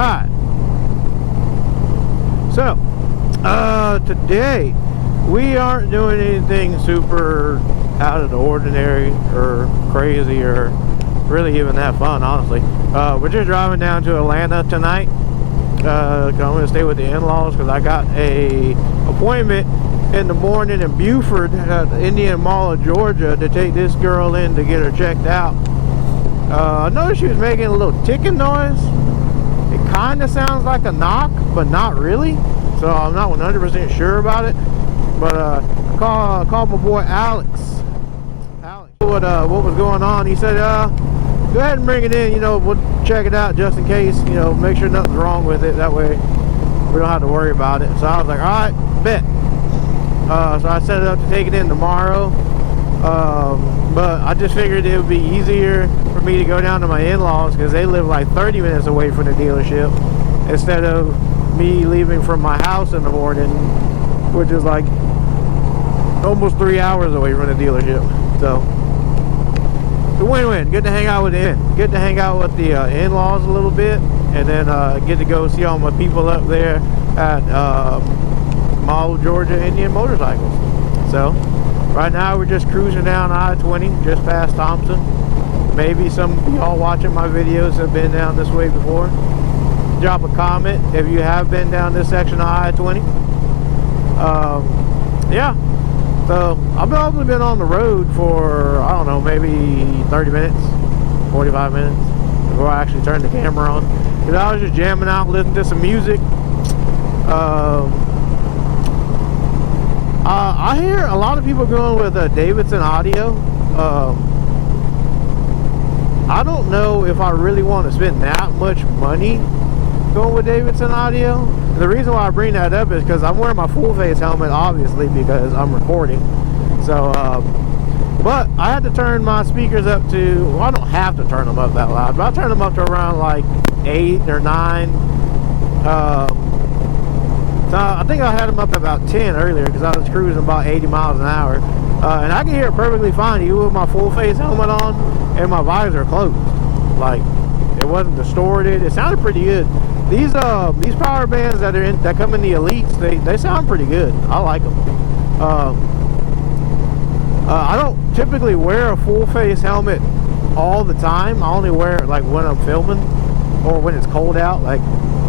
right. So, today we aren't doing anything super out of the ordinary or crazy or really even that fun, honestly. We're just driving down to Atlanta tonight. I'm going to stay with the in-laws because I got a appointment in the morning in Buford at the Indian Mall of Georgia to take this girl in to get her checked out. I noticed she was making a little ticking noise. It kind of sounds like a knock, but not really. So I'm not 100% sure about it. But I called my boy Alex. What was going on? He said, go ahead and bring it in. You know, we'll check it out just in case. You know, make sure nothing's wrong with it. That way we don't have to worry about it. So I was like, all right, bet. So I set it up to take it in tomorrow. But I just figured it would be easier for me to go down to my in-laws because they live like 30 minutes away from the dealership instead of me leaving from my house in the morning, which is like almost 3 hours away from the dealership. So it's a win-win. Good to hang out with the in-laws a little bit, and then get to go see all my people up there at Mall of Georgia Indian Motorcycles. So right now we're just cruising down I-20 just past Thompson. Maybe some of y'all watching my videos have been down this way before. Drop a comment if you have been down this section of I-20. Yeah, so I've probably been on the road for, I don't know, maybe 30 minutes, 45 minutes before I actually turned the camera on. Because I was just jamming out, listening to some music. I hear a lot of people going with Davidson audio. I don't know if I really want to spend that much money going with Davidson audio. The reason why I bring that up is because I'm wearing my full face helmet, obviously, because I'm recording. So, but I had to turn my speakers up to, well, I don't have to turn them up that loud, but I turn them up to around like 8 or 9. So I think I had them up about 10 earlier because I was cruising about 80 miles an hour. And I can hear it perfectly fine, even with my full face helmet on and my visor closed. Like, it wasn't distorted. It sounded pretty good. These power bands that come in the Elites, they sound pretty good. I like them. I don't typically wear a full face helmet all the time. I only wear it like when I'm filming or when it's cold out. Like,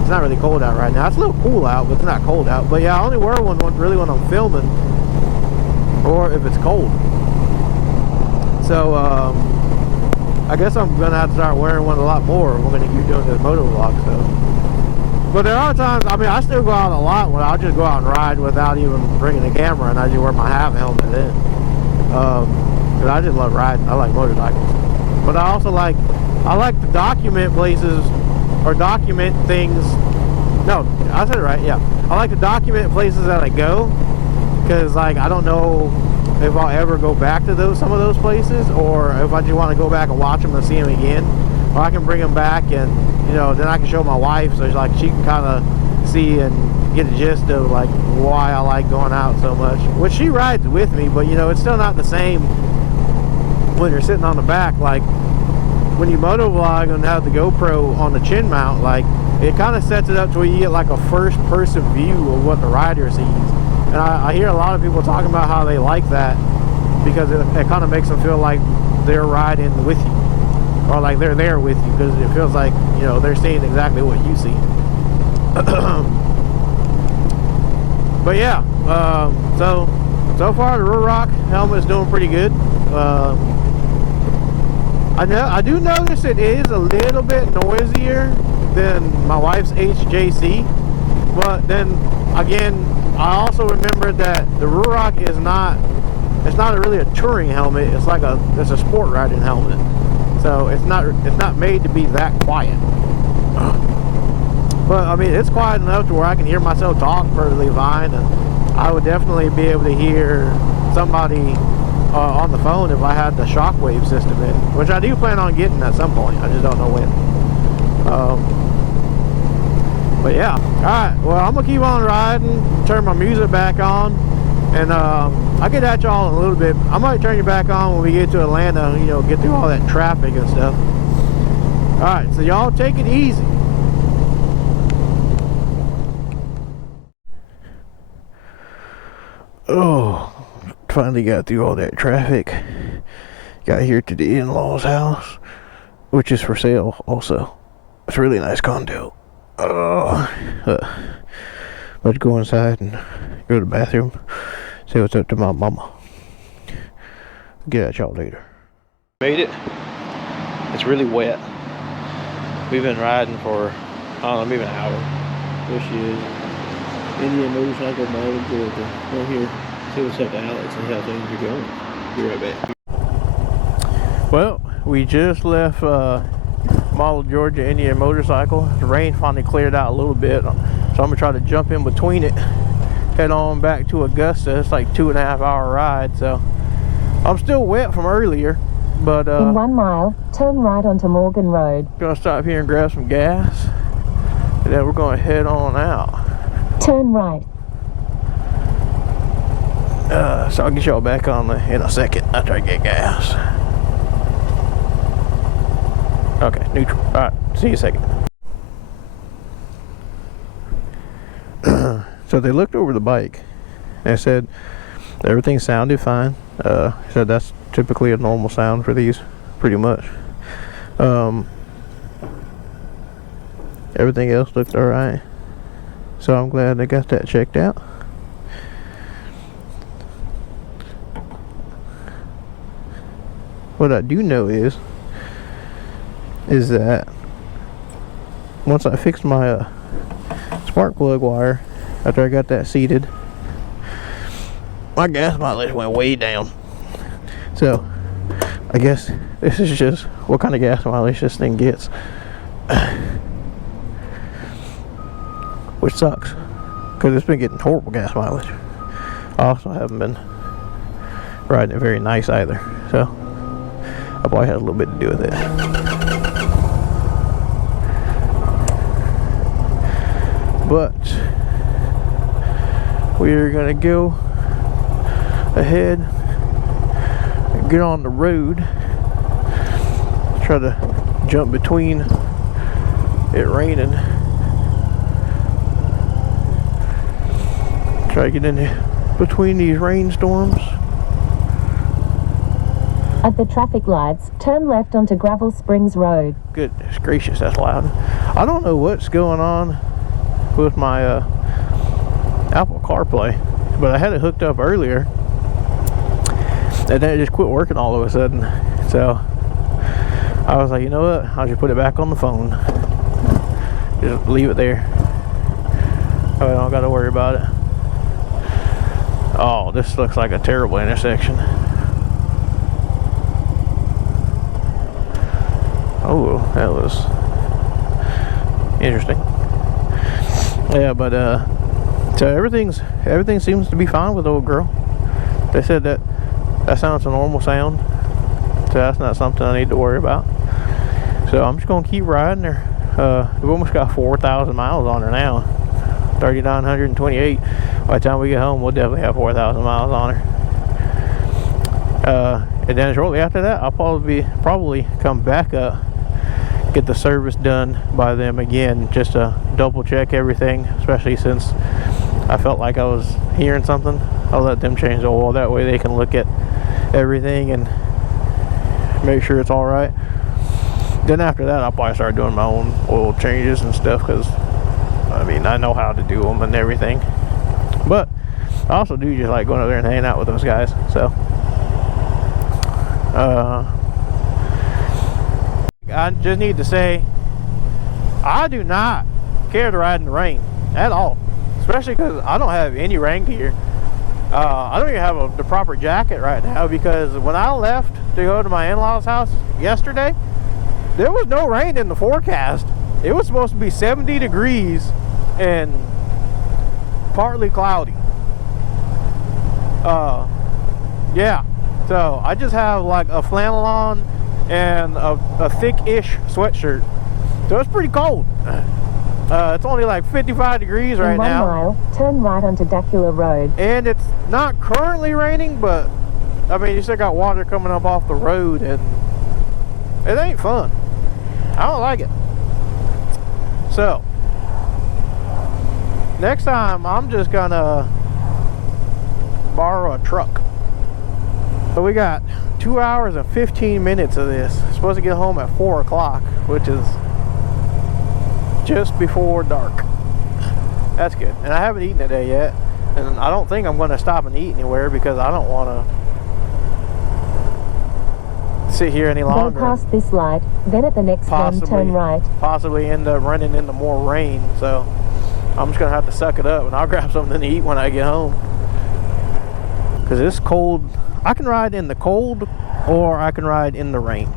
it's not really cold out right now. It's a little cool out, but it's not cold out. But yeah, I only wear one really when I'm filming or if it's cold. So I guess I'm gonna have to start wearing one a lot more. We're gonna keep doing this moto vlog. So, but there are times, I mean, I still go out a lot when I'll just go out and ride without even bringing a camera, and I just wear my half helmet in. Because I just love riding. I like motorcycles. But I also like to document places or document things. No, I said it right. Yeah, I like to document places that I go because, like, I don't know if I'll ever go back to some of those places, or if I just want to go back and watch them and see them again, or I can bring them back and, you know, then I can show my wife so like she can kind of see and get a gist of like why I like going out so much. Which she rides with me, but you know, it's still not the same when you're sitting on the back. Like when you motovlog and have the GoPro on the chin mount, like it kind of sets it up to where you get like a first person view of what the rider sees. And I hear a lot of people talking about how they like that because it kind of makes them feel like they're riding with you, or like they're there with you, because it feels like, you know, they're seeing exactly what you see. But yeah, so far the Ruroc helmet is doing pretty good. I do notice it is a little bit noisier than my wife's HJC, but then again, I also remember that the Ruroc is not really a touring helmet. It's like it's a sport riding helmet. So it's not made to be that quiet. But I mean, it's quiet enough to where I can hear myself talk perfectly fine, and I would definitely be able to hear somebody on the phone if I had the shockwave system in, which I do plan on getting at some point. I just don't know when. But yeah, alright, well, I'm gonna keep on riding, turn my music back on, and I'll get at y'all in a little bit. I might turn you back on when we get to Atlanta, you know, get through all that traffic and stuff. Alright, so y'all take it easy. Oh, finally got through all that traffic. Got here to the in-laws house, which is for sale also. It's a really nice condo. Oh, let's go inside and go to the bathroom, say what's up to my mama. Get at y'all later. Made it. It's really wet. We've been riding for, I don't know, maybe an hour. There she is. Indian Motorcycle Mall of Georgia. Right here. See what's up to Alex and how things are going. Be right back. Well, we just left Mall of Georgia Indian Motorcycle. The rain finally cleared out a little bit, so I'm gonna try to jump in between it, head on back to Augusta. It's like 2.5 hour ride, so I'm still wet from earlier, but in 1 mile, turn right onto Morgan Road. Gonna stop here and grab some gas, and then we're gonna head on out. Turn right. So I'll get y'all back on in a second after I get gas. Okay, neutral. All right, see you in a second. So they looked over the bike and said everything sounded fine. Said that's typically a normal sound for these, pretty much. Everything else looked alright. So I'm glad they got that checked out. What I do know is that once I fixed my spark plug wire, after I got that seated, my gas mileage went way down. So I guess this is just what kind of gas mileage this thing gets, which sucks because it's been getting horrible gas mileage. I also haven't been riding it very nice either, so I probably had a little bit to do with it. But we're gonna go ahead and get on the road, try to jump between it raining, try to get in between these rainstorms. At the traffic lights, turn left onto Gravel Springs Road. Goodness gracious, that's loud. I don't know what's going on with my Apple CarPlay, but I had it hooked up earlier and then it just quit working all of a sudden. So I was like, you know what, I'll just put it back on the phone, just leave it there. I don't gotta worry about it. Oh, this looks like a terrible intersection. Oh, that was interesting. Yeah, but so everything seems to be fine with the old girl. They said that sounds a normal sound, so that's not something I need to worry about. So I'm just gonna keep riding her. We've almost got 4,000 miles on her now. 3,928. By the time we get home, we'll definitely have 4,000 miles on her. And then shortly after that, I'll probably come back up, get the service done by them again, just to double check everything, especially since I felt like I was hearing something. I'll let them change the oil, that way they can look at everything and make sure it's all right. Then after that, I'll probably start doing my own oil changes and stuff, because I mean, I know how to do them and everything. But I also do just like going over there and hanging out with those guys. So I just need to say, I do not care to ride in the rain at all, especially because I don't have any rain gear. I don't even have the proper jacket right now, because when I left to go to my in-laws house yesterday, there was no rain in the forecast. It was supposed to be 70 degrees and partly cloudy. Yeah, so I just have like a flannel on and a thick-ish sweatshirt, so it's pretty cold. It's only like 55 degrees right now. In 1 mile, turn right onto Dacula Road. And it's not currently raining, but I mean, you still got water coming up off the road, and it ain't fun. I don't like it. So next time I'm just gonna borrow a truck. So we got 2 hours and 15 minutes of this. Supposed to get home at 4 o'clock, which is just before dark. That's good. And I haven't eaten today yet. And I don't think I'm going to stop and eat anywhere because I don't want to sit here any longer. Go past this light, then at the next one turn right. Possibly end up running into more rain. So I'm just going to have to suck it up, and I'll grab something to eat when I get home. Because it's cold. I can ride in the cold or I can ride in the rain.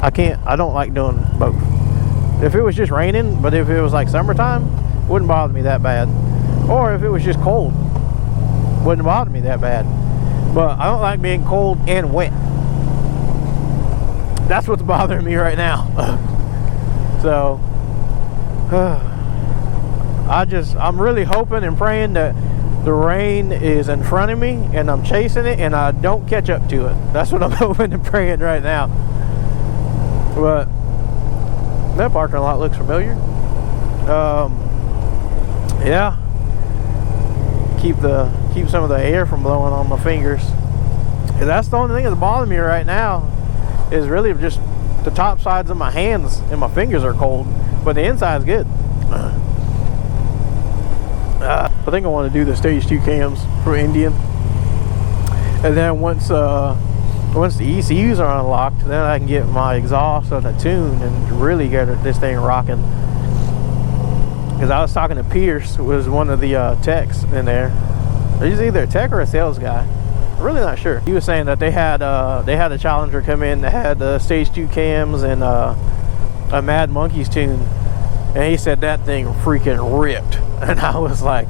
I don't like doing both. If it was just raining, but if it was like summertime, it wouldn't bother me that bad. Or if it was just cold, wouldn't bother me that bad. But I don't like being cold and wet. That's what's bothering me right now. So I'm really hoping and praying that the rain is in front of me and I'm chasing it and I don't catch up to it. That's what I'm hoping and praying right now. But that parking lot looks familiar. Yeah. Keep some of the air from blowing on my fingers. And that's the only thing that's bothering me right now, is really just the top sides of my hands and my fingers are cold, but the inside's good. I think I want to do the stage 2 cams for Indian, and then once the ECUs are unlocked, then I can get my exhaust on a tune and really get this thing rocking. Because I was talking to Pierce, who was one of the techs in there. He's either a tech or a sales guy. I'm really not sure. He was saying that they had a Challenger come in that had the stage 2 cams and a Mad Monkeys tune, and he said that thing freaking ripped. And I was like,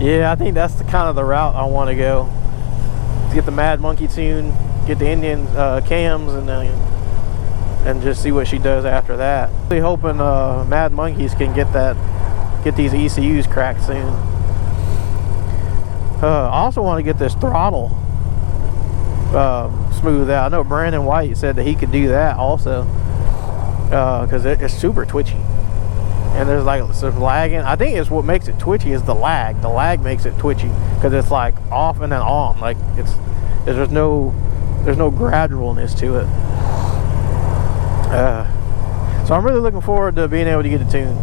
yeah, I think that's the kind of the route I want to go. To get the Mad Monkey tune, get the Indian cams, and just see what she does after that. Really hoping Mad Monkeys can get these ECUs cracked soon. I also want to get this throttle smoothed out. I know Brandon White said that he could do that also, because it's super twitchy. And there's like some lagging. I think it's what makes it twitchy is the lag. The lag makes it twitchy because it's like off and then on. Like there's no gradualness to it. So I'm really looking forward to being able to get a tune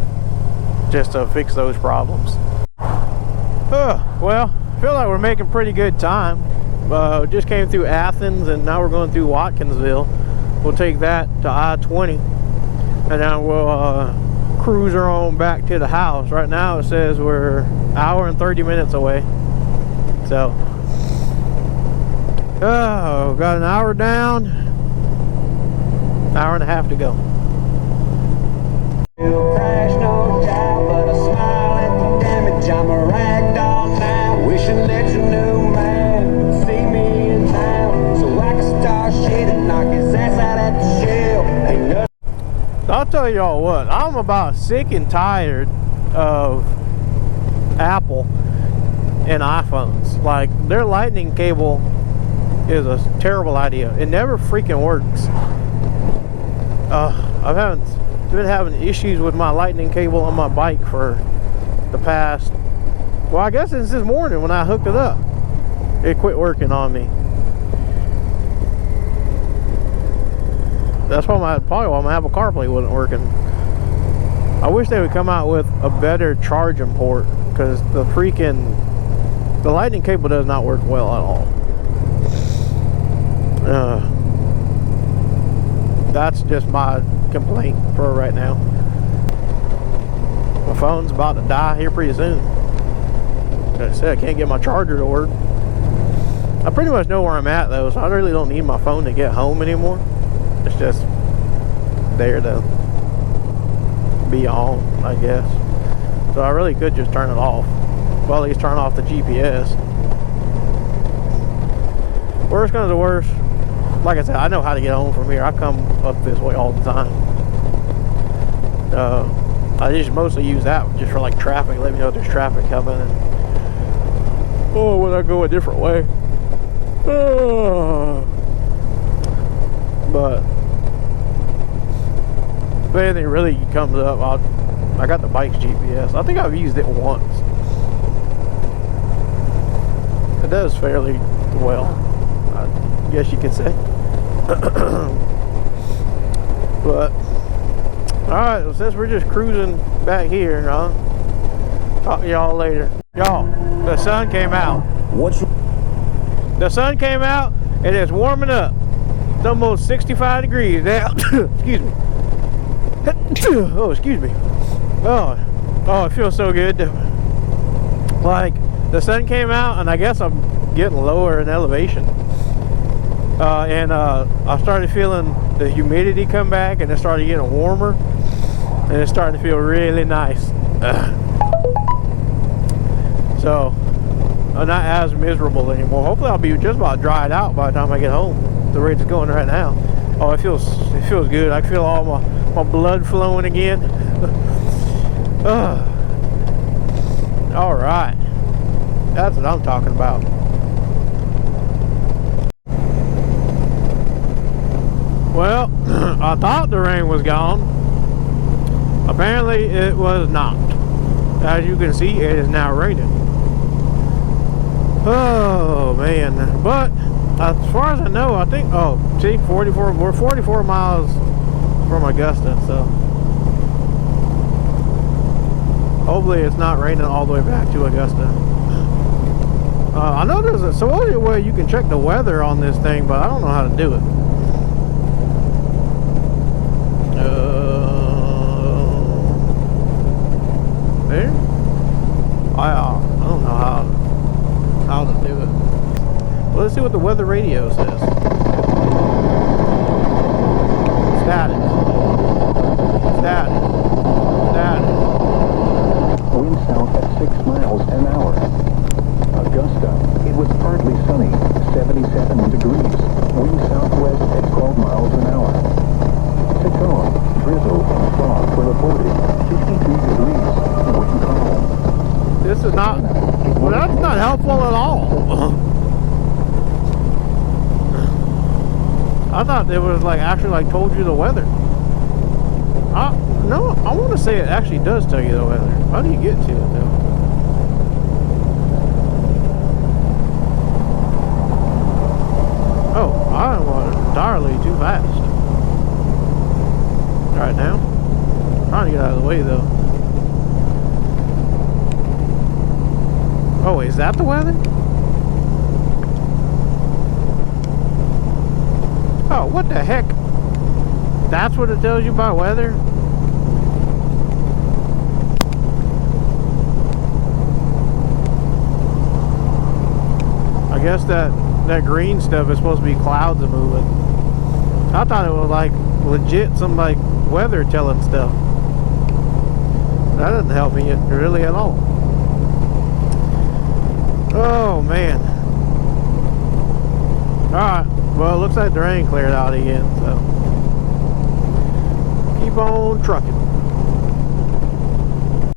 just to fix those problems. Well, I feel like we're making pretty good time. Just came through Athens and now we're going through Watkinsville. We'll take that to I-20 and then we'll cruise on back to the house. Right now it says we're an hour and 30 minutes away. So, got an hour down, hour and a half to go. Crash, no doubt, but I smile at the damage. I'm a ragdoll now, wishing that you knew, man, would see me in town, so I can start shit and knock his ass out at the shell. Ain't nothing. I'll tell y'all what, I'm about sick and tired of Apple and iPhones. Like, their lightning cable is a terrible idea. It never freaking works. I've been having issues with my lightning cable on my bike for the past, well, I guess it's this morning when I hooked it up. It quit working on me. That's probably why my Apple CarPlay wasn't working. I wish they would come out with a better charging port, because the lightning cable does not work well at all. That's just my complaint for right now. My phone's about to die here pretty soon. Like I said, I can't get my charger to work. I pretty much know where I'm at though, so I really don't need my phone to get home anymore. It's just there to be on, I guess. So I really could just turn it off. Well, at least turn off the GPS. Worst comes to worst, like I said, I know how to get home from here. I come up this way all the time. I just mostly use that just for like traffic. Let me know if there's traffic coming. When I go a different way. But if anything really comes up, I got the bike's GPS. I think I've used it once. It does fairly well, I guess you could say. But alright, well, since we're just cruising back here, I'll talk to y'all later. Y'all, the sun came out. The sun came out and it's warming up. It's almost 65 degrees now. Excuse me. Oh, excuse me. Oh, it feels so good. Like, the sun came out and I guess I'm getting lower in elevation. And I started feeling the humidity come back and it started getting warmer. And it's starting to feel really nice. So, I'm not as miserable anymore. Hopefully I'll be just about dried out by the time I get home. The rate it's going right now. Oh, it feels good. I feel all my blood flowing again. All right. That's what I'm talking about. Well, I thought the rain was gone. Apparently it was not. As you can see, it is now raining. Oh man, but as far as I know, I think, oh, see, we're 44 miles from Augusta, so hopefully it's not raining all the way back to Augusta. I know there's a supposedly way you can check the weather on this thing, but I don't know how to do it. There? I don't know how to do it. Well, let's see what the weather radio says. Static. Wind south at 6 miles an hour. Augusta, it was partly sunny, 77 degrees. Wind southwest at 12 miles an hour. Tacoma, drizzle and fog were reported, 52 degrees. Wind calm. This is not, well, that's not helpful at all. I thought it was like actually like told you the weather. No, I want to say it actually does tell you the weather. How do you get to it though? Oh, I was entirely too fast. Right now, I'm trying to get out of the way though. Oh, is that the weather? Oh, what the heck? That's what it tells you by weather? I guess that green stuff is supposed to be clouds are moving. I thought it was like legit some like weather telling stuff. That doesn't help me really at all. Oh man. Alright, well it looks like the rain cleared out again, so keep on trucking.